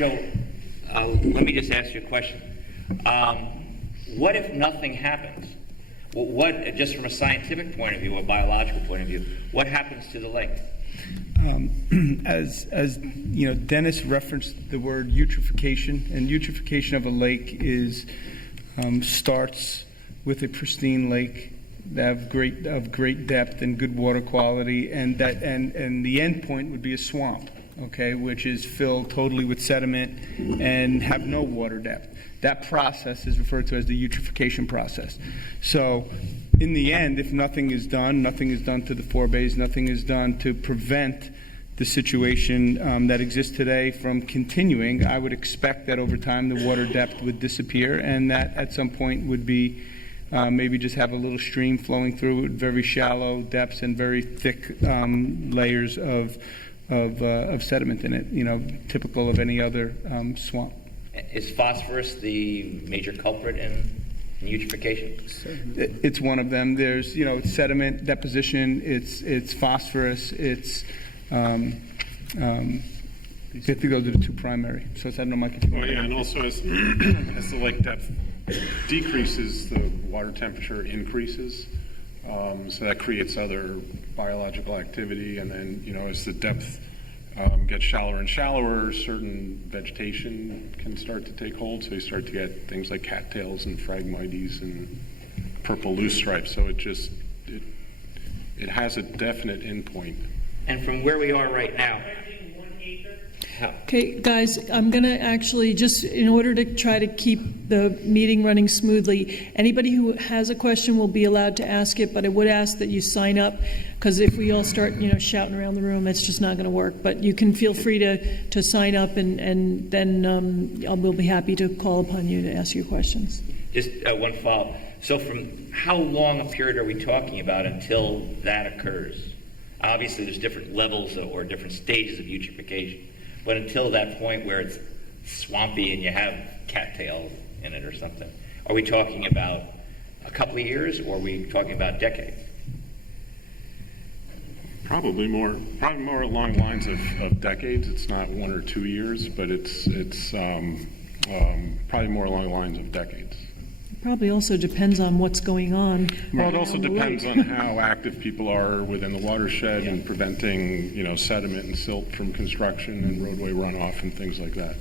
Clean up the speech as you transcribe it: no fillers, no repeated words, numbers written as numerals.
Joe, let me just ask you a question. What if nothing happens? What, just from a scientific point of view, a biological point of view, what happens to the lake? As you know, Dennis referenced the word eutrophication, and eutrophication of a lake is starts with a pristine lake of great depth and good water quality, and the end point would be a swamp, okay, which is filled totally with sediment and have no water depth. That process is referred to as the eutrophication process. So in the end, if nothing is done to the forebays, nothing is done to prevent the situation that exists today from continuing, I would expect that over time the water depth would disappear, and that at some point would be maybe just have a little stream flowing through it, very shallow depths and very thick layers of sediment in it, you know, typical of any other swamp. Is phosphorus the major culprit in eutrophication? It's one of them. There's, you know, it's sediment deposition, it's phosphorus, it's you have to go to the two primary. So I don't know, Mike, if you want to. Yeah, and also as the lake depth decreases, the water temperature increases. So that creates other biological activity, and then, you know, as the depth gets shallower and shallower, certain vegetation can start to take hold. So you start to get things like cattails and phragmites and purple loosestrife. So it has a definite endpoint. And from where we are right now, Okay, guys, I'm going to actually, just in order to try to keep the meeting running smoothly, anybody who has a question will be allowed to ask it, but I would ask that you sign up, because if we all start, you know, shouting around the room, it's just not going to work. But you can feel free to sign up, and then we'll be happy to call upon you to ask your questions. just one follow-up. So from how long a period are we talking about until that occurs? Obviously, there's different levels or different stages of eutrophication. But until that point where it's swampy and you have cattails in it or something, are we talking about a couple of years, or are we talking about decades? Probably more along the lines of decades. It's not 1 or 2 years, but it's probably more along the lines of decades. Probably also depends on what's going on. Well, it also depends on how active people are within the watershed and preventing, you know, sediment and silt from construction and roadway runoff and things like that.